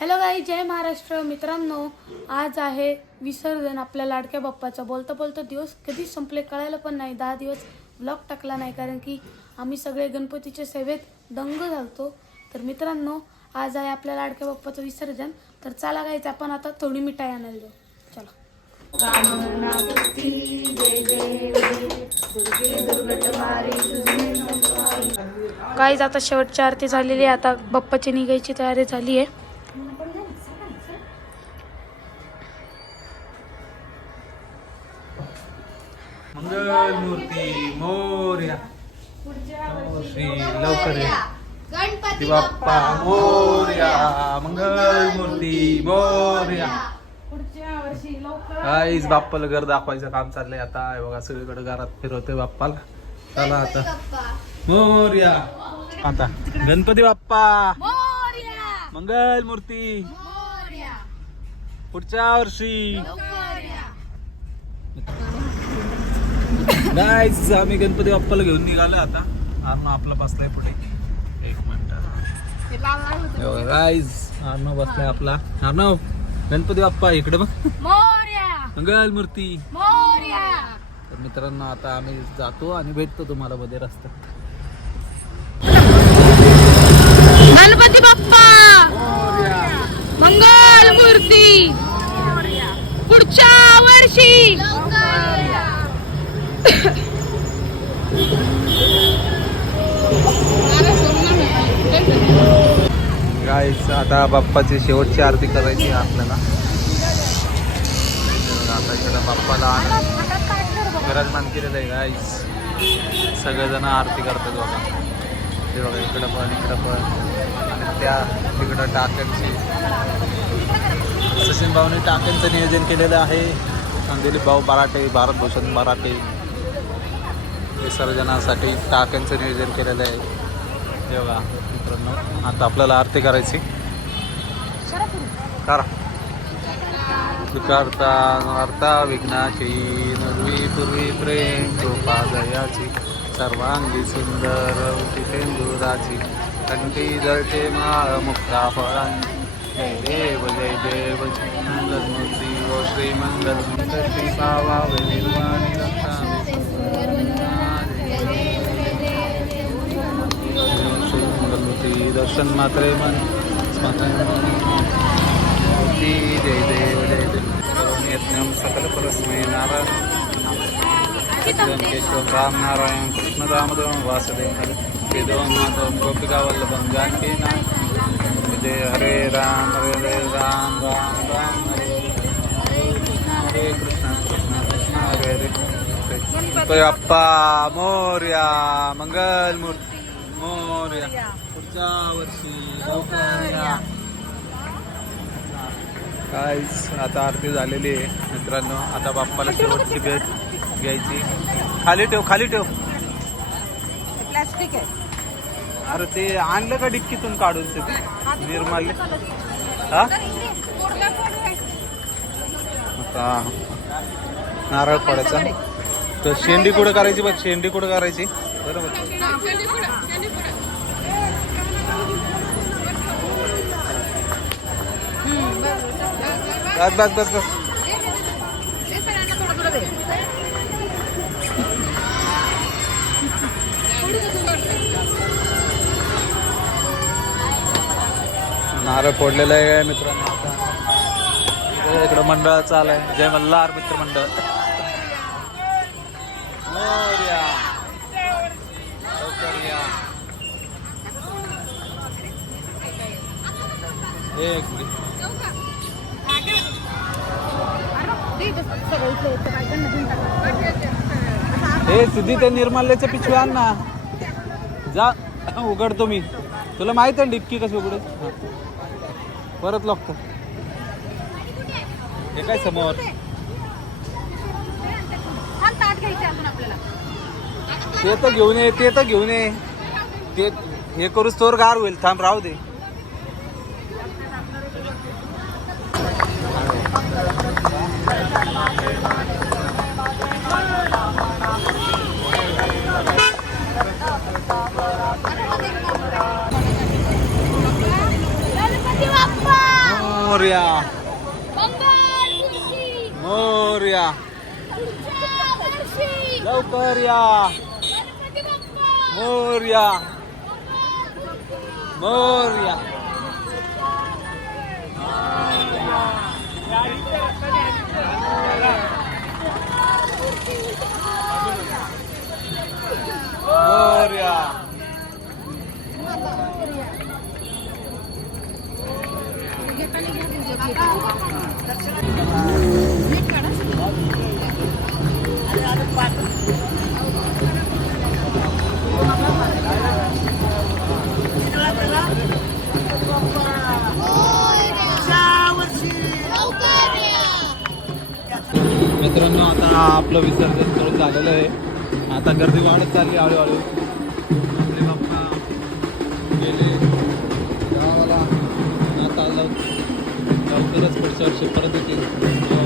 Hello गाई जय महाराष्ट्र. मित्रांनो आज आहे विसर्जन आपल्या लाडक्या बाप्पाचं. बोलता बोलता दिवस कधी संपले कळायला पण नाही. दहा दिवस ब्लॉग टाकला नाही कारण की आम्ही सगळे गणपतीच्या सेवेत दंग घालतो तर मित्रांनो आज आहे आपल्या लाडक्या बाप्पाचं विसर्जन. तर चला गाईच आपण आता थोडी मिठाई आणायला जाऊ. चला. गाईज आता शेवटची आरती झालेली आहे. आता बाप्पाची निघायची तयारी झाली आहे. मंगलमूर्ती मोर्या श्री लवकर ये. श्री बाप्पा मोर्या मंगलमूर्ती मोर्या. काहीच बाप्पाला घर दाखवायचं काम चाललंय आता. हे बघा सगळीकडे घरात फिरवतोय बाप्पाला. चला आता. मोर्या. आता. गणपती बाप्पा. मंगलमूर्ती. पुढच्या वर्षी. गाईज आम्ही गणपती बाप्पाला घेऊन निघालो आता. अर्णव आपला बसलाय पुढे. एक मिनिट. गाईज अर्णव बसलाय आपला. अर्णव गणपती बाप्पा इकडे बघ. मंगल मूर्ती. तर मित्रांनो आता आम्ही जातो आणि भेटतो तुम्हाला मध्ये रस्ता गणपती बाप्पा. मंगल मूर्ती. पुढच्या वर्षी. गाईज आता बाप्पाची शेवटची आरती करायची आहे आपल्याला. आता इकडं बाप्पाला विराजमान केलेलं आहे गाईज सगळेजण आरती करतात बघा. ते बघा इकडं पण इकडं पण. आणि त्या तिकडं टाक्यांची. सचिन भाऊने टाक्यांचं नियोजन केलेलं आहे. आणि दिलीप भाऊ बराटे भारतभूषण बराटे विसर्जनासाठी टाक्यांचं नियोजन केलेलं आहे. हे मित्रांनो आता आपल्याला आरती करायची. करा. विकारता वार्ता विघ्नाची नवी पूर्वी प्रेम कृपा दयाची सर्वांगी सुंदर सिंधुराची कंठी जळते माळ मुक्ता फळांची. जय देव जय देव मंगलमूर्ती ओ श्री पावा निर्वाणी દર્શન માત્ર મન જય દેવ જય દેવ સકલ પરસ્મય નારાયણ કેશવ રામ નારાયણ वासुदेव રામદેવ વાસુદેવ વેદવમ માધવમ ગોપિકા વલ્લભમ જાનકી નામ જય હરે રામ હરે राम राम રામ हरे हरे કૃષ્ણ कृष्ण કૃષ્ણ હરે હરે તો અપ્પા મોર્યા મંગલ મૂર્તિ મોર્યા बाप्पा मोर्या मंगलमूर्ती मोर्या पुढच्या वर्षी लवकर या. काहीच आता आरती झालेली आहे मित्रांनो. आता बाप्पाला शेवटची भेट घ्यायची. खाली ठेव खाली ठेव. प्लास्टिक आहे. अरे ते आणलं का डिक्कीतून काढून सगळी निर्माल्य हा? आता नारळ फोडायचा तर शेंडी कुठं करायची बघ शेंडी कुठं करायची? बरोबर बस बस बस बस. नारळ फोडलेलं आहे मित्रांनो? आता इकडं मंडळ चालय जय मल्हार मित्र मंडळ. एक हे सिद्धी ते निर्माल्याचे पिशवी आण ना. जा उघडतो मी. तुला माहीत आहे डिक्की कसं उघड परत लॉक कर. हे काय समोर? ते तर घेऊन ये ते तर घेऊन ये. ते हे करूच तोर गार होईल. थांब राहू दे गणपती बाप्पा मोर्या मोर्या लवकर या मोर्या मोर्या मोर्या मित्रांनो आता आपलं विसर्जन सुरू झालेलं आहे. आता गर्दी वाढत चालली हळूहळू. आपले बाप्पा गेले. transportar-se para detenção.